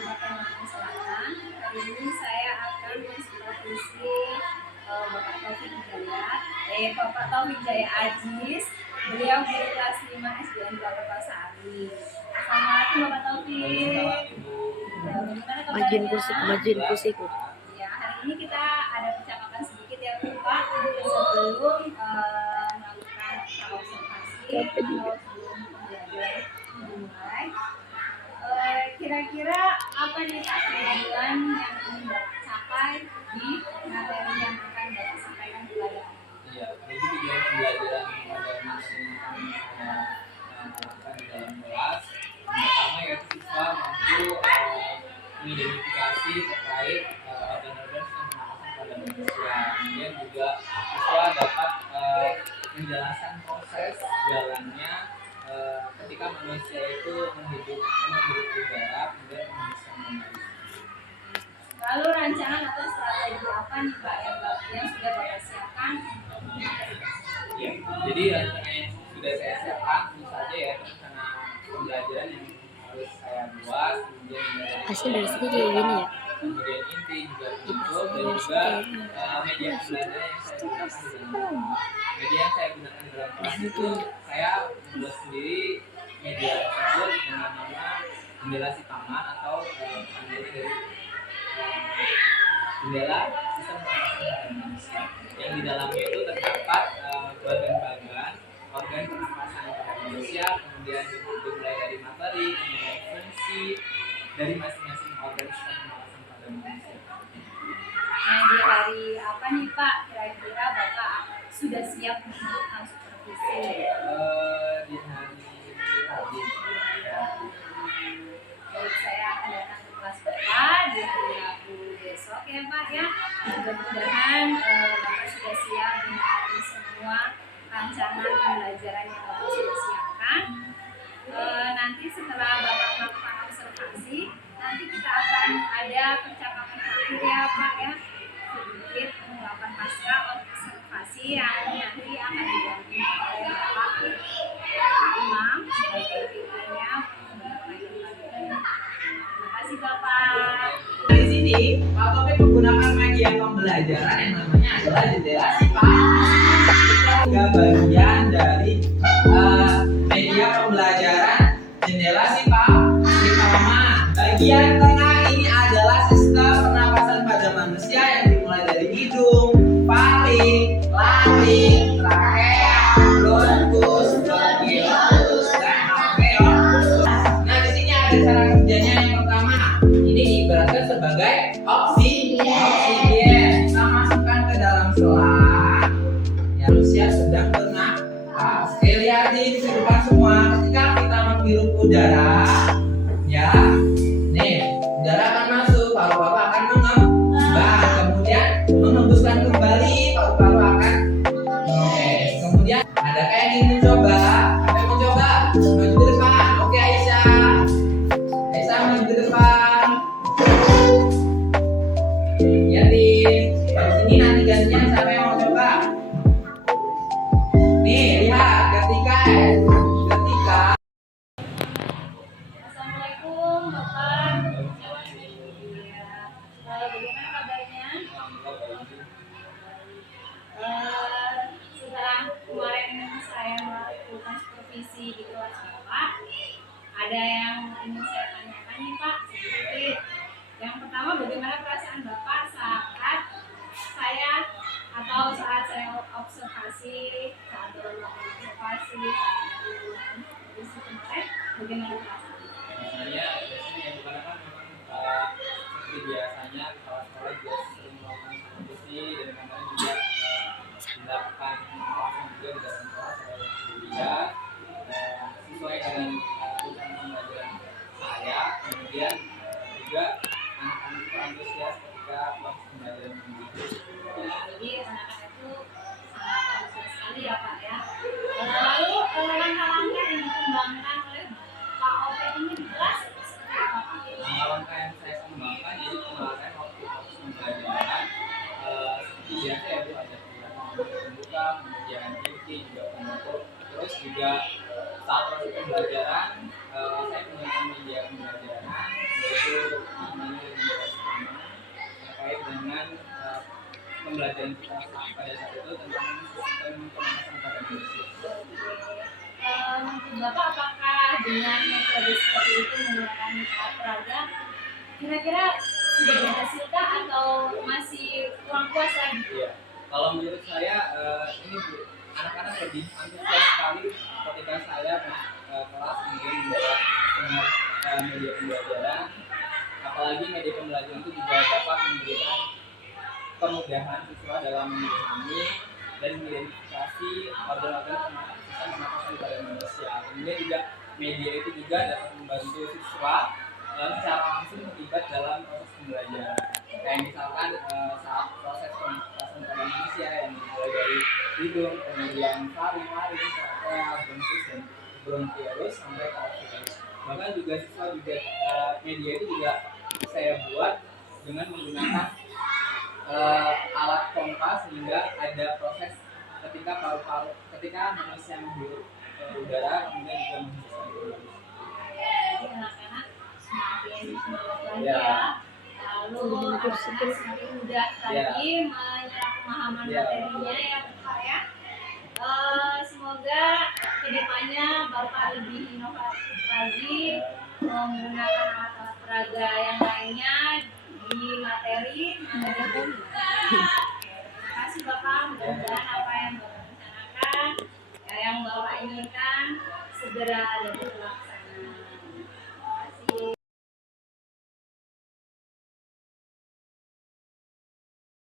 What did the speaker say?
Bapak Selatan. Hari ini saya akan mensupervisi Bapak Taufik Jaya Aziz. Beliau guru kelas 5 SDN 2 Kertasari. Assalamualaikum Bapak Taufik. Majuin kursiku. Ya, hari ini kita ada percakapan sedikit ya Bapak sebelum melakukan observasi atau sebelum pembelajaran dimulai. Kira-kira apa nih Pak tujuan yang ingin Bapak capai di materi yang akan Bapak sampaikan kepada anak? Iya, jadi tujuan pembelajaran pada materi yang akan saya lakukan di dalam kelas, pertama yaitu siswa mampu mengidentifikasi terkait organ-organ sistem pernapasan pada manusia. Kemudian juga siswa dapat menjelaskan proses jalannya ketika manusia itu menghirup udara kemudian menghisap kembali. Lalu rancangan atau strategi apa nih Pak yang sudah Bapak siapkan? Ya, jadi rancangan yang sudah saya siapkan tentu saja ya rencana pembelajaran yang harus saya buat, kemudian Hasil dari sini kayak gini ya. kemudian inti juga muncul dan juga media pembelajaran yang saya gunakan media yang saya gunakan di dalam kelas itu saya membuat sendiri media tersebut dengan nama jendela si paman atau panggilnya dari jendela sistem pernapasan manusia yang di dalamnya itu terdapat bagian-bagian organ pernapasan pada manusia, kemudian dimulai dari materi, kemudian fungsi dari masing-masing organ sistem pernapasan pada manusia. Nah, di hari apa nih Pak kira-kira Bapak sudah siap melakukan supervisi? Di hari Rabu. Baik, saya akan datang ke kelas Bapak di hari Rabu besok ya Pak ya. Mudah-mudahan Bapak sudah siap dengan semua rancangan pembelajaran yang Bapak sudah siapkan. Nanti setelah Bapak melakukan observasi, nanti kita akan ada percakapan terakhir ya Pak ya, sedikit pengungkapan pasca observasi yang nanti akan didampingi oleh Bapak Imam sebagai pimpinannya. Terima kasih Bapak. Di sini Pak Taufik menggunakan media pembelajaran yang namanya adalah jendela si paman. Tiga bagian dari media pembelajaran jendela si paman. Bagian tengah ini adalah sistem pernapasan pada manusia yang dimulai dari hidung, paru, laring, trakea, bronkus, bronkiolus, dan alveolus. Nah, di sini ada cara kerjanya. Yang pertama, ini diibaratkan sebagai oksigen. Kita masukkan ke dalam selang. Ya, manusia sedang bernapas. Lihat di kehidupan semua, ketika kita menghirup udara, ya, nih, udara akan masuk, paru-paru akan mengembang, kemudian mengembuskan kembali, paru-paru akan mengeluarkan. Kemudian, adakah yang ingin mencoba? Ada yang mencoba? Maju ke depan. Oke, Aisyah maju ke depan. Ya, habis ini nanti gantian siapa yang mau coba? Nih, lihat ketika Assalamualaikum Bapak. Iya. Bagaimana kabarnya? Setelah kemarin saya melakukan supervisi di kelas Bapak, ada yang ingin saya tanyakan nih Pak sedikit. Yang pertama, bagaimana perasaan Bapak saat saya observasi, saat melakukan observasi, kemarin, bagaimana perasaan? Rasanya biasanya yang digunakan memang seperti biasanya kepala sekolah juga sering melakukan supervisi dan kemarin juga dilakukan pengawasan juga di dalam kelas oleh dia sesuai dengan urutan pembelajaran saya. Kemudian juga anak-anak itu antusias ketika proses pembelajaran ini. Jadi anak-anak itu sangat antusias sekali ya Pak ya. Lalu langkah-langkah yang dikembangkan oleh Pak Opek ini di kelas seperti apa Pak? Langkah-langkah yang saya kembangkan, jadi kemarin waktu proses pembelajaran seperti biasa ya Bu, ada pembuka, kemudian inti juga penutup, terus juga saat proses pembelajaran saya menggunakan media pembelajaran yaitu namanya generasi pertama terkait dengan pembelajaran kita pada saat itu tentang sistem pemanasan pada manusia. Bapak apakah dengan metode seperti itu menggunakan alat peraga kira-kira sudah berhasil kah atau masih kurang puas lagi? Iya. Kalau menurut saya ini Bu, anak-anak lebih antusias sekali ketika saya kelas kemudian membawa semua media pembelajaran, apalagi media pembelajaran itu juga dapat memberikan kemudahan siswa dalam memahami dan mengidentifikasi organ-organ sistem pernapasan pada manusia. Kemudian juga media itu juga dapat membantu siswa secara langsung terlibat dalam proses pembelajaran. Kayak misalkan saat proses pernapasan pada manusia yang mulai dari hidung, kemudian faring, trachea, bronkus dan bronkiolus sampai trachea. Bahkan juga siswa juga media itu juga saya buat dengan menggunakan alat pompa sehingga ada proses ketika paru-paru ketika manusia menghirup udara kemudian juga menghembuskan udara. Jadi anak-anak semakin semangat lagi Ya. ya. Lalu anak-anak semakin mudah lagi menyerap pemahaman materinya ya Bapak ya. Semoga kedepannya Bapak lebih inovatif lagi menggunakan alat-alat peraga yang lainnya di materi. Terima kasih Bapak, mudah-mudahan apa yang Bapak rencanakan, yang Bapak inginkan segera dapat